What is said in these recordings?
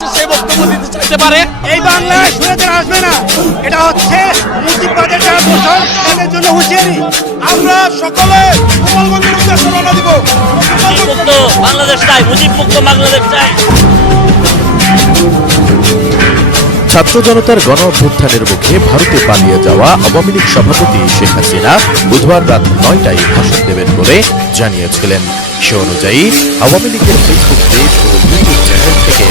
সেই বক্তব্য দিতে চাইতে পারে। এই বাংলায় স্বৈরাচার আসবে না, এটা হচ্ছে মুজিববাদের যারা দোষর তাদের জন্য হুঁশিয়ারি। আমরা সকলে গোপালগঞ্জের উদ্দেশ্যে রওনা দিব। মুক্ত বাংলাদেশ চাই, মুজিব মুক্ত বাংলাদেশ চাই। ছাত্র জনতার গণ অভ্যুত্থানের মুখে ভারতে পালিয়ে যাওয়া আওয়ামী লীগ সভাপতি শেখ হাসিনা বুধবার রাত ৯টায় ভাষণ দেবেন বলে জানিয়েছিলেন। সে অনুযায়ী আওয়ামী লীগের ফেসবুক পেজ ও ইউটিউব চ্যানেল থেকে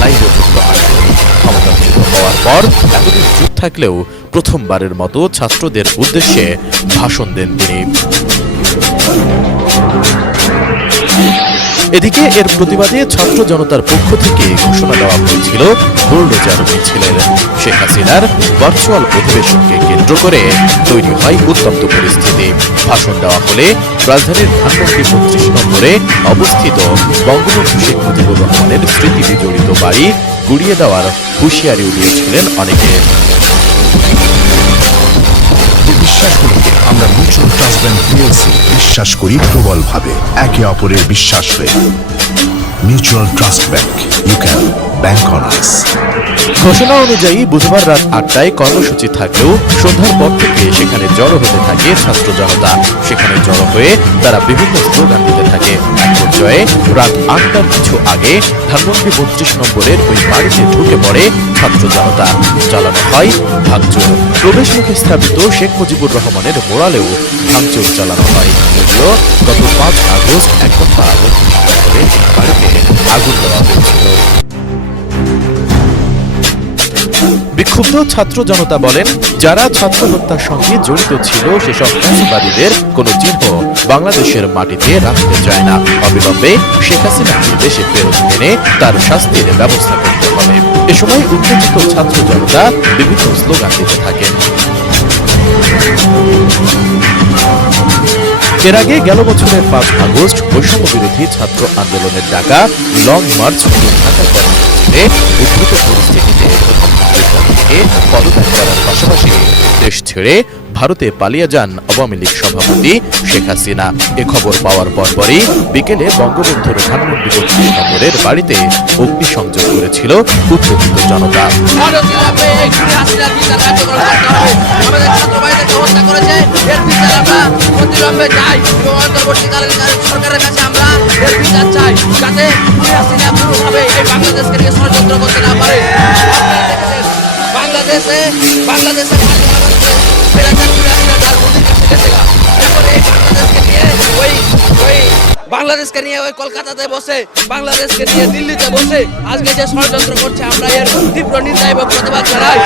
লাইভে যুক্ত আসবেন। ক্ষমতাচ্যুত হওয়ার পর এতদিন চুপ থাকলেও প্রথমবারের মতো ছাত্রদের উদ্দেশ্যে ভাষণ দেন তিনি। এদিকে এর প্রতিবাদে ছাত্র জনতার পক্ষ থেকে ঘোষণা দেওয়া হয়েছিল বুলডোজার মিছিলের। শেখ হাসিনার ভার্চুয়াল অধিবেশনকে কেন্দ্র করে তৈরি হয় উত্তপ্ত পরিস্থিতি। ভাষণ দেওয়া হলে রাজধানীর ধানমন্ডি ৩৫ নম্বরে অবস্থিত বঙ্গবন্ধু শেখ মুজিবুর রহমানের স্মৃতি বিজড়িত বাড়ি গুড়িয়ে দেওয়ার হুঁশিয়ারিও দিয়েছিলেন অনেকে। বিশ্বাসগুলোকে আমরা মিউচুয়াল ট্রাস্ট ব্যাংক পিএলসি বিশ্বাস করি প্রবলভাবে, একে অপরের বিশ্বাস হয়ে। Mutual trust bank, you can bank on us. ঘোষণা অনুযায়ী বুধবার রাত ৮টায় কর্মসূচি থাকলেও সন্ধ্যার পর থেকে সেখানে জড়ো হতে থাকে ছাত্র জনতা। সেখানে জড়ো হয়ে তারা বিভিন্ন স্লোগান দিতে থাকে। এক পর্যায়ে রাত ৮টার কিছু আগে ধানমন্ডি ৩৫ নম্বরের ওই বাড়িতে ঢুকে পড়ে ছাত্র জনতা। চালানো হয় ভাঙচুর। প্রবেশ মুখে স্থাপিত শেখ মুজিবুর রহমানের মোড়ালেও ভাঙচুর চালানো হয়। যদিও গত ৫ আগস্ট এক দফা বাড়িতে আগুন দেওয়া হয়েছিল। বিক্ষুব্ধ ছাত্র জনতা বলেন, যারা ছাত্র হত্যার সঙ্গে জড়িত ছিল সেসব ফ্যাসিবাদীদের কোনো চিহ্ন বাংলাদেশের মাটিতে রাখতে চায় না। অবিলম্বে শেখ হাসিনাকে দেশে ফেরত এনে তার শাস্তির ব্যবস্থা করতে হবে। এ সময় উত্তেজিত ছাত্র জনতা বিভিন্ন স্লোগান দিতে থাকেন। এর আগে গেল বছরের ৫ আগস্ট বৈষম্য বিরোধী ছাত্র আন্দোলনের ডাকা লং মার্চ ঢাকা কর্মসূচিতে উদ্ভূত পরিস্থিতিতে প্রধানমন্ত্রীকে পদত্যাগ করার পাশাপাশি দেশ ছেড়ে ভারতে পালিয়ে যান আওয়ামী লীগ সভাপতি শেখ হাসিনা। এ খবর পাওয়ার পরপরই বিকেলে বঙ্গবন্ধুর ধানমন্ডি ৩৫ নম্বরের বাড়িতে অগ্নিসংযোগ করেছিল উত্তেজিত জনতা। সরকারের কাছে আমরা এর বিচার চাই, যাতে পুরোভাবে এই বাংলাদেশকে নিয়ে ষড়যন্ত্র করতে না পারে। বাংলাদেশে বাংলাদেশকে নিয়ে ওই কলকাতাতে বসে, বাংলাদেশকে নিয়ে দিল্লিতে বসে আজকে যে ষড়যন্ত্র করছে, আমরা এর তীব্র নিন্দা এবং প্রতিবাদ জানাই।